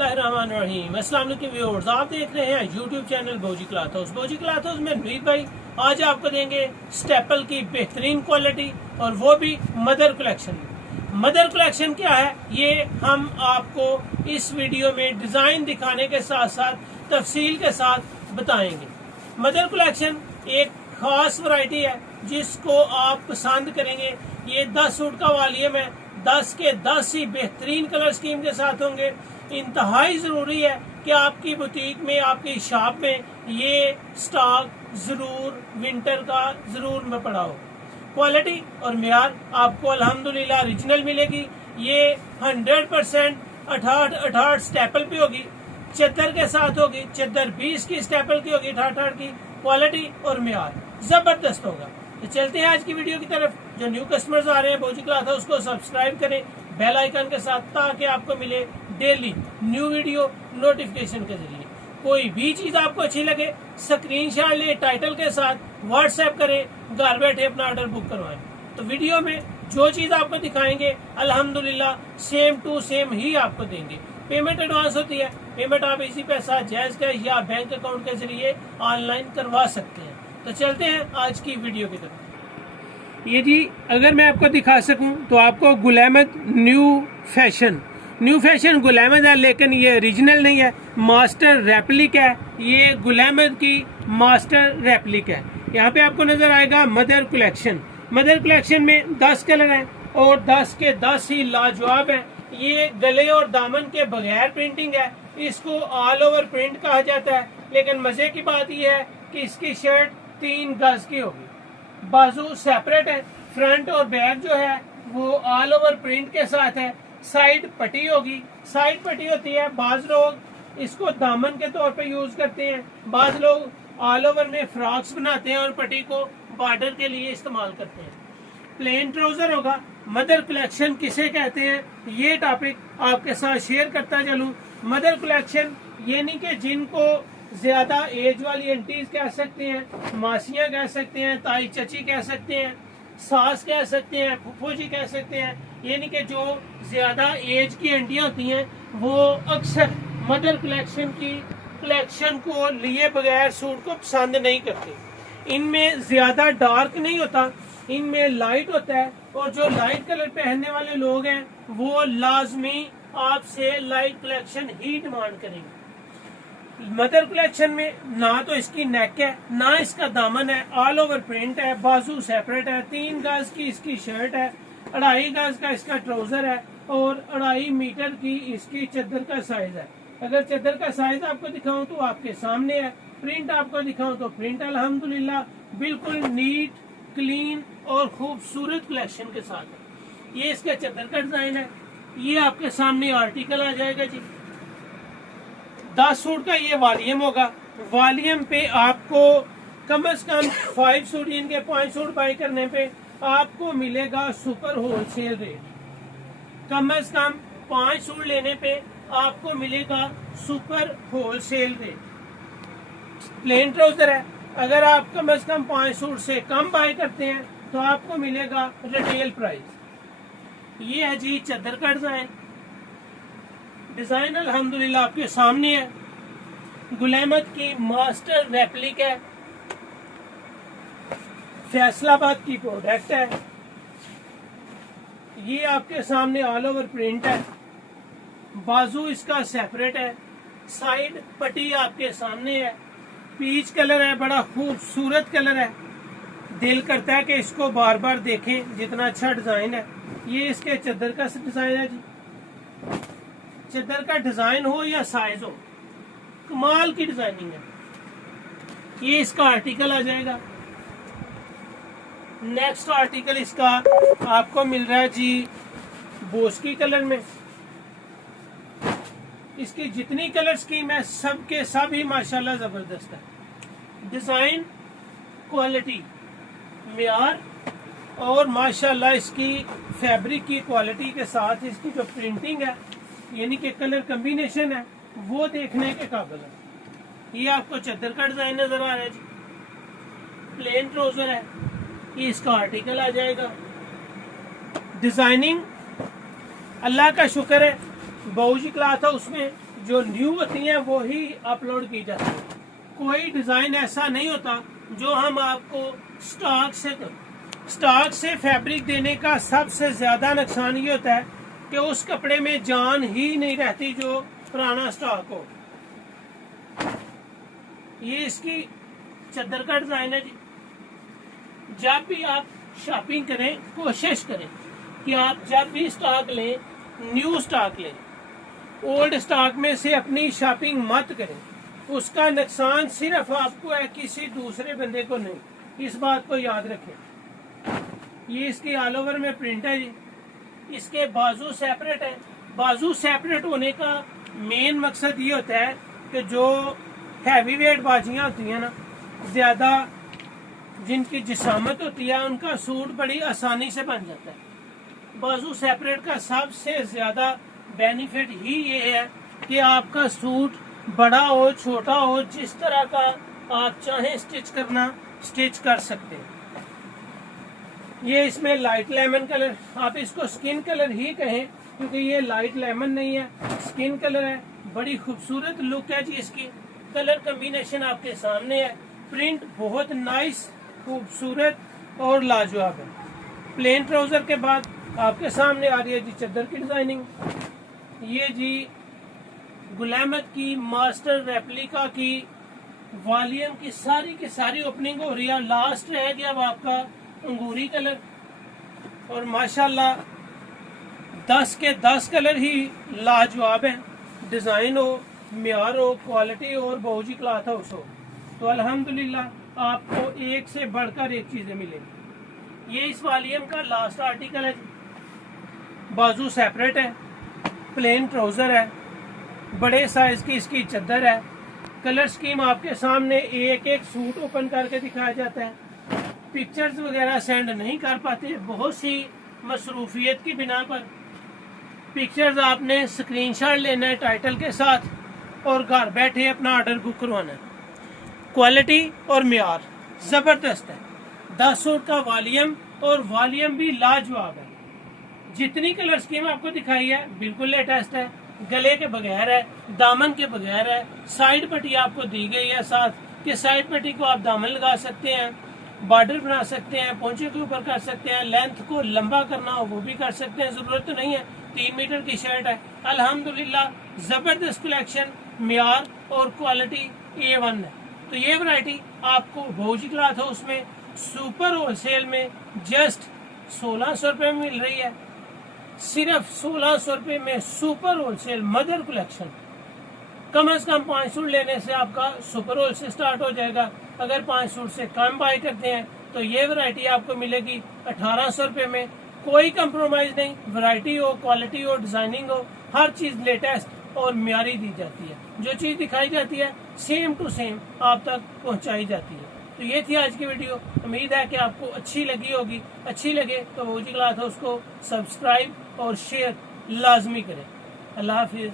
बिस्मिल्लाहिर्रहमानिर्रहीम। अस्सलाम वालेकुम व्यूअर्स, आप देख रहे हैं यूट्यूब चैनल भोजी क्लॉथ हाउस। भोजी क्लॉथ हाउस में नवीद भाई आज आपको देंगे स्टेपल की बेहतरीन क्वालिटी और वो भी मदर कलेक्शन में। मदर कलेक्शन क्या है ये हम आपको इस वीडियो में डिज़ाइन दिखाने के साथ साथ तफसील के साथ बताएंगे। मदर कलेक्शन एक खास वैरायटी है जिसको आप पसंद करेंगे। ये 10 सूट का वॉल्यूम है, 10 के 10 ही बेहतरीन कलर स्कीम के साथ होंगे। इंतहाई ज़रूरी है कि आपकी बुटीक में, आपकी शॉप में ये स्टॉक ज़रूर विंटर का ज़रूर में पड़ा हो। क्वालिटी और मेयार आपको अल्हम्दुलिल्लाह ओरिजिनल मिलेगी। ये 100% 68 स्टेपल पे होगी, चद्दर के साथ होगी। चद्दर 20 की स्टेपल की होगी, 68 की। क्वालिटी और मेयार ज़बरदस्त होगा। तो चलते हैं आज की वीडियो की तरफ। जो न्यू कस्टमर्स आ रहे हैं भोजी क्लॉथ हाउस उसको सब्सक्राइब करें बेल आइकन के साथ, ताकि आपको मिले डेली न्यू वीडियो नोटिफिकेशन के जरिए। कोई भी चीज़ आपको अच्छी लगे स्क्रीनशॉट ले टाइटल के साथ, व्हाट्सएप करें, घर बैठे अपना ऑर्डर बुक करवाएं। तो वीडियो में जो चीज़ आपको दिखाएंगे अल्हम्दुलिल्लाह सेम टू सेम ही आपको देंगे। पेमेंट एडवांस होती है, पेमेंट आप इसी पैसा जैज़ कैश या बैंक अकाउंट के जरिए ऑनलाइन करवा सकते हैं। तो चलते हैं आज की वीडियो की तरफ। ये जी अगर मैं आपको दिखा सकूं तो आपको गुल अहमद न्यू फैशन गुल अहमद है, लेकिन ये ओरिजिनल नहीं है, मास्टर रेप्लिक है। ये गुल अहमद की मास्टर रेप्लिक है। यहाँ पे आपको नजर आएगा मदर कलेक्शन में 10 कलर हैं और 10 के 10 ही लाजवाब हैं। ये गले और दामन के बगैर प्रिंटिंग है, इसको ऑल ओवर प्रिंट कहा जाता है। लेकिन मजे की बात यह है कि इसकी शर्ट 3 गज की होगी, बाजू सेपरेट है, फ्रंट और बैक जो है वो ऑल ओवर प्रिंट के साथ है। साइड पट्टी होगी, साइड पट्टी होती है। बाज लोग इसको दामन के तौर पे यूज करते हैं, बाज लोग ऑल ओवर में फ्रॉक्स बनाते हैं और पट्टी को बॉर्डर के लिए इस्तेमाल करते हैं। प्लेन ट्राउजर होगा। मदर कलेक्शन किसे कहते हैं ये टॉपिक आपके साथ शेयर करता चलूं। मदर कलेक्शन यानी कि जिनको ज्यादा एज वाली आंटीज कह सकते हैं, मासियां कह सकते हैं, ताई चची कह सकते हैं, सास कह सकते हैं, फूफो जी कह सकते हैं। यानी कि जो ज्यादा एज की आंटियां होती हैं वो अक्सर मदर कलेक्शन को लिए बगैर सूट को पसंद नहीं करते। इनमें ज्यादा डार्क नहीं होता, इनमें लाइट होता है। और जो लाइट कलर पहनने वाले लोग हैं वो लाजमी आपसे लाइट कलेक्शन ही डिमांड करेंगे। मदर कलेक्शन में ना तो इसकी नेक है ना इसका दामन है, ऑल ओवर प्रिंट है, बाजू सेपरेट है, 3 गज की इसकी शर्ट है, 2.5 गज का इसका ट्राउजर है और 2.5 मीटर की इसकी चद्दर का साइज है। अगर चद्दर का साइज आपको दिखाऊं तो आपके सामने है, प्रिंट आपको दिखाऊं तो प्रिंट अल्हम्दुलिल्लाह बिल्कुल नीट क्लीन और खूबसूरत कलेक्शन के साथ है। ये इसका चद्दर का डिजाइन है। ये आपके सामने आर्टिकल आ जाएगा जी। 10 सूट का ये वॉल्यूम होगा। वॉल्यूम पे आपको कम से कम 5 सूट, इनके 5 सूट बाई करने पे आपको मिलेगा सुपर होलसेल रेट। कम से कम 5 सूट लेने पे आपको मिलेगा super wholesale rate. Plane trouser है, अगर आप कम से कम 5 सूट से कम बाई करते हैं तो आपको मिलेगा रिटेल प्राइस। ये है जी चद्दर का डिजाइन अल्हम्दुलिल्लाह आपके सामने है। गुल अहमद की मास्टर रेप्लिक है, फैसलाबाद की प्रोडक्ट है। ये आपके सामने ऑल ओवर प्रिंट है, बाजू इसका सेपरेट है, साइड पट्टी आपके सामने है। पीच कलर है, बड़ा खूबसूरत कलर है, दिल करता है कि इसको बार बार देखें, जितना अच्छा डिजाइन है। ये इसके चद्दर का डिजाइन है जी। चद्दर का डिजाइन हो या साइज हो, कमाल की डिजाइनिंग है। ये इसका आर्टिकल आ जाएगा। नेक्स्ट आर्टिकल इसका आपको मिल रहा है जी बोस्की कलर में। इसकी जितनी कलर स्कीम है सबके सब ही माशाल्लाह जबरदस्त है। डिजाइन, क्वालिटी, मेयार और माशाल्लाह इसकी फैब्रिक की क्वालिटी के साथ इसकी जो प्रिंटिंग है यानी कि कलर कॉम्बिनेशन है वो देखने के काबिल है। ये आपको चद्दर का डिजाइन नजर आ रहा है जी। प्लेन ट्राउजर है, ये इसका आर्टिकल आ जाएगा। डिजाइनिंग अल्लाह का शुक्र है भोजी क्लॉथ हाउस में जो न्यू होती हैं वो ही अपलोड की जाती है। कोई डिज़ाइन ऐसा नहीं होता जो हम आपको स्टॉक से फैब्रिक देने का सबसे ज़्यादा नुकसान ये होता है कि उस कपड़े में जान ही नहीं रहती जो पुराना स्टॉक हो। ये इसकी चद्दर का डिज़ाइन है जी। जब भी आप शॉपिंग करें कोशिश करें कि आप जब भी स्टॉक लें न्यू स्टॉक लें, ओल्ड स्टॉक में से अपनी शॉपिंग मत करें। उसका नुकसान सिर्फ आपको है, किसी दूसरे बंदे को नहीं। इस बात को याद रखें। ये इसकी ऑल ओवर में प्रिंट है जी। इसके बाजू सेपरेट है। बाजू सेपरेट होने का मेन मकसद ये होता है कि जो हैवी वेट बाजियां होती हैं ना, ज्यादा जिनकी जिसामत होती है, उनका सूट बड़ी आसानी से बन जाता है। बाजू सेपरेट का सबसे ज्यादा बेनिफिट ही ये है कि आपका सूट बड़ा हो छोटा हो, जिस तरह का आप चाहें स्टिच कर सकते हैं। ये इसमें लाइट लेमन कलर, आप इसको स्किन कलर ही कहें क्योंकि ये लाइट लेमन नहीं है, स्किन कलर है। बड़ी खूबसूरत लुक है जी इसकी। कलर कॉम्बिनेशन आपके सामने है। प्रिंट बहुत नाइस, खूबसूरत और लाजवाब है। प्लेन ट्राउजर के बाद आपके सामने आ रही है जी चद्दर की डिजाइनिंग। ये जी गुलामत की मास्टर रेप्लिका की वॉल्यूम की सारी ओपनिंग हो रही है। लास्ट रह गया अब आपका अंगूरी कलर, और माशाल्लाह 10 के 10 कलर ही लाजवाब हैं। डिजाइन हो, म्यार हो, क्वालिटी हो और बहुजी क्लॉथ हाउस हो, तो अल्हम्दुलिल्लाह आपको एक से बढ़कर एक चीजें मिलेंगी। ये इस वॉल्यूम का लास्ट आर्टिकल है। बाजू सेपरेट है, प्लेन ट्राउजर है, बड़े साइज की इसकी चद्दर है। कलर स्कीम आपके सामने, एक एक सूट ओपन करके दिखाया जाता है। पिक्चर्स वगैरह सेंड नहीं कर पाते, बहुत सी मसरूफियत की बिना पर। पिक्चर्स आपने स्क्रीनशॉट लेना है टाइटल के साथ और घर बैठे अपना ऑर्डर बुक करवाना है। क्वालिटी और म्यार जबरदस्त है। 10 सूट का वॉल्यूम, और वॉल्यूम भी लाजवाब है। जितनी कलर स्कीम आपको दिखाई है बिल्कुल लेटेस्ट है। गले के बगैर है, दामन के बगैर है। साइड पट्टी आपको दी गई है साथ, कि साइड पट्टी को आप दामन लगा सकते हैं, बॉर्डर बना सकते हैं, पोंचे के ऊपर कर सकते हैं। लेंथ को लंबा करना हो वो भी कर सकते हैं, जरूरत तो नहीं है। 3 मीटर की शर्ट है। अल्हम्दुलिल्लाह जबरदस्त कलेक्शन, म्यार और क्वालिटी A1 है। तो ये वैरायटी आपको बहुजी क्लॉथ हाउस में सुपर होलसेल में जस्ट 1600 रुपये में मिल रही है। सिर्फ 1600 रुपये में सुपर होलसेल मदर कलेक्शन। कम से कम 5 सूट लेने से आपका सुपर होलसेल स्टार्ट हो जाएगा। अगर 5 सूट से कम बाय करते हैं तो ये वैरायटी आपको मिलेगी 1800 रुपये में। कोई कंप्रोमाइज नहीं, वैरायटी हो, क्वालिटी हो, डिजाइनिंग हो, हर चीज लेटेस्ट और म्यारी दी जाती है। जो चीज दिखाई जाती है सेम टू सेम आप तक पहुंचाई जाती है। तो ये थी आज की वीडियो। उम्मीद है कि आपको अच्छी लगी होगी। अच्छी लगे तो बहुजी क्लॉथ हाउस को सब्सक्राइब और शेयर लाजमी करें। अल्लाह हाफिज।